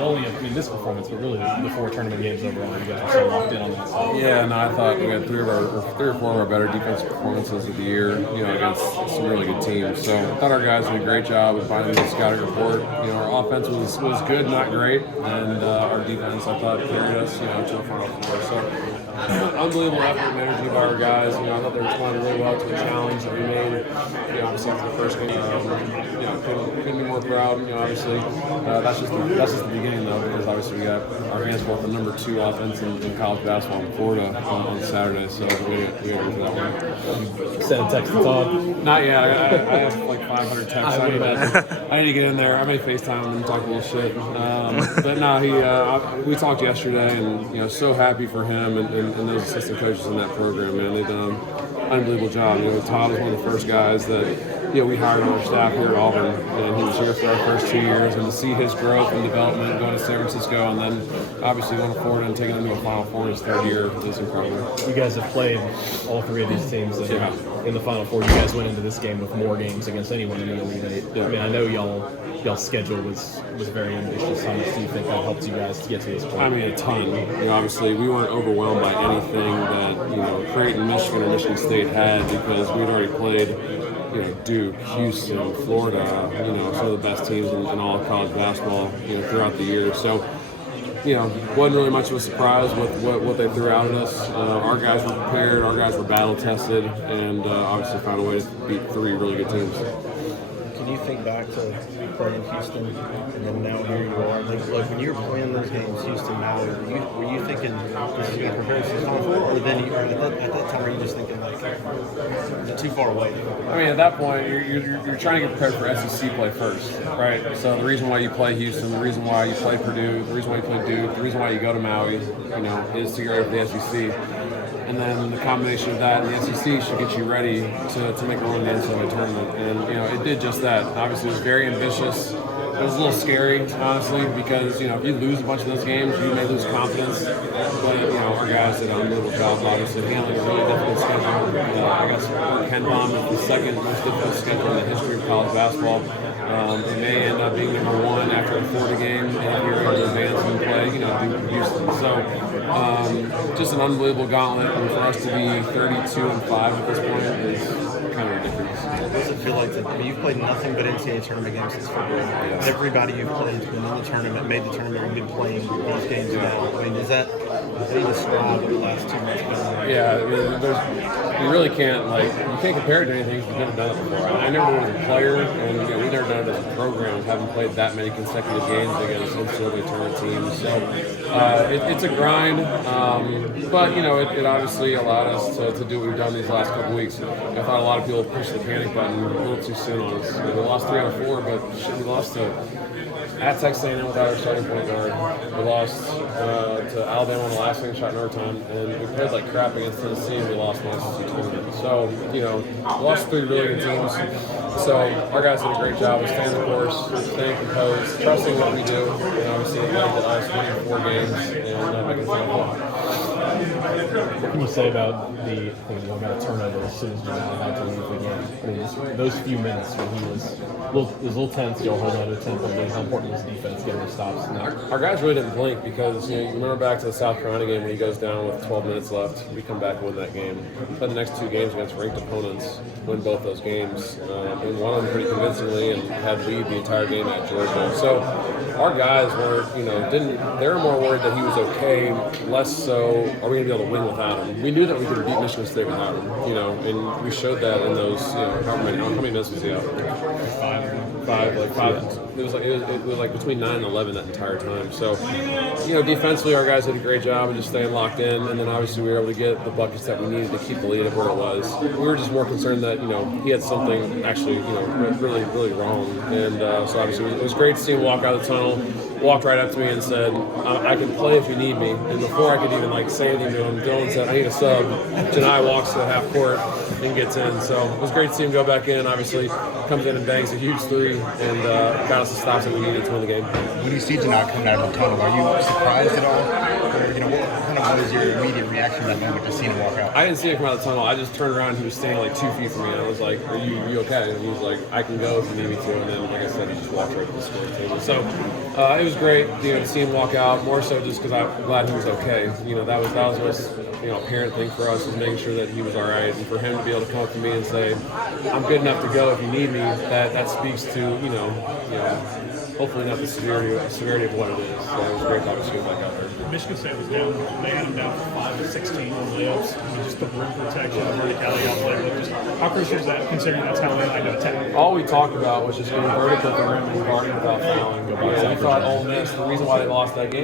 not only this performance, but really the 4 tournament games overall. You guys are so locked in on that side. Yeah, no, I thought we had 3 or 4 of our better defensive performances of the year, against some really good teams. So I thought our guys did a great job of finding the scouting report. Our offense was good, not great, and our defense, I thought, carried us, to a Final Four. So unbelievable effort and energy by our guys. I thought they responded really well to the challenge that we made. Obviously after the first game, couldn't be more proud. Obviously that's just the beginning though, because obviously we got our hands full with the number 2 offense in college basketball in Florida on Saturday. So we got to get to that one. Send a text to Todd. Not yet. I have like 500 texts. I need to get in there. I may FaceTime him and talk a little shit. But no, we talked yesterday, and so happy for him and those assistant coaches in that program. Man, they've done an unbelievable job. Todd was one of the first guys that we hired on our staff here at Auburn, and he was here for our first 2 years. And to see his growth and development going to San Francisco, and then obviously going to Florida and taking them to a Final Four in his 3rd year is incredible. You guys have played all 3 of these teams in the Final Four. You guys went into this game with more games against anyone in the Elite Eight. Yeah. I know y'all's schedule was very ambitious. How much do you think that helped you guys to get to this point? A ton. Obviously, we weren't overwhelmed by anything that Creighton, Michigan, or Michigan State had, because we'd already played Duke, Houston, Florida, some of the best teams in all of college basketball, throughout the year. So, wasn't really much of a surprise with what they threw out at us. Our guys were prepared, our guys were battle tested, and obviously found a way to beat 3 really good teams. Can you think back to playing Houston, and then now here you are? Like when you were playing those games, Houston, now, were you thinking this is going to prepare us for the Final Four, or then at that time, were you just thinking like, is it too far away? At that point, you're trying to get prepared for SEC play first, right? So the reason why you play Houston, the reason why you play Purdue, the reason why you play Duke, the reason why you go to Maui, is to get ready for the SEC. And then the combination of that and the SEC should get you ready to make a run in the NCAA tournament. And, it did just that. Obviously, it was very ambitious. It was a little scary, honestly, because, if you lose a bunch of those games, you may lose confidence. But, our guys did an unbelievable job, obviously, handling a really difficult schedule. I guess Ken Palm is the 2nd most difficult schedule in the history of college basketball. It may end up being number 1 after a Florida game, and if you're able to advance and play, Duke Houston. So, just an unbelievable gauntlet, and for us to be 32-5 at this point is kind of ridiculous. What does it feel like you've played nothing but NCAA tournament games since February? Yes. Everybody you've played has been in the tournament, made the tournament, and been playing these games now. Is that, how do you describe what the last 2 months been like? Yeah, you really can't, you can't compare it to anything if you've never done it before. I never did it as a player, and we've never done it as a program, having played that many consecutive games against NCAA tournament teams. So it's a grind, but it obviously allowed us to do what we've done these last couple weeks. I thought a lot of people pushed the panic button a little too soon on us. We lost 3 out of 4, but shit, we lost at Texas A&M without our starting point guard. We lost to Alabama on the last second shot in overtime, and we played like crap against Tennessee, and we lost the SEC tournament. So, we lost 3 really good teams. So our guys did a great job of staying the course, staying composed, trusting what we do, and obviously it led to us winning 4 games and making it fun. What can you say about about a turnover as soon as Jamal had to leave the game? Those few minutes when he was a little tense, y'all hold on to a 10-point lead. How important was defense getting the stops? Our guys really didn't blink because you remember back to the South Carolina game when he goes down with 12 minutes left. We come back and win that game. We played the next 2 games against ranked opponents, win both those games, and won them pretty convincingly, and had lead the entire game at Georgia. So our guys were, they were more worried that he was okay, less so, are we going to be able to win without him? We knew that we could beat Michigan State without him, and we showed that in those, how many minutes was he out? 5. It was like between 9 and 11 that entire time. So, defensively, our guys did a great job of just staying locked in, and then obviously we were able to get the buckets that we needed to keep the lead at where it was. We were just more concerned that, he had something actually, really, really wrong. And so obviously it was great to see him walk out of the tunnel, walked right up to me and said, I can play if you need me. And before I could even say anything to him, Dylan said, I need a sub. Janai walks to the half court and gets in. So it was great to see him go back in. Obviously, comes in and bangs a huge 3 and got us the stops that we needed to win the game. When you see Janai coming out of the tunnel, are you surprised at all? Or, what was your immediate reaction to that moment to see him walk out? I didn't see him come out of the tunnel. I just turned around and he was standing like 2 feet from me. And I was like, are you okay? And he was like, I can go if you need me to. And then, like I said, he just walked right to the scoring table. So It was great, to see him walk out. More so just because I'm glad he was okay. That was the most apparent thing for us, is making sure that he was all right, and for him to be able to come up to me and say, "I'm good enough to go if you need me." That speaks to hopefully not the severity of what it is. So it was great talking to him back out there. Michigan State was down. They had him down for 5 to 16 on layups. I mean, just the rim protection, the verticality out there. Just how crucial is that, considering that's how they like to attack? All we talked about was just going vertical at the rim and guarding without fouling. We thought Ole Miss, the reason why they lost that game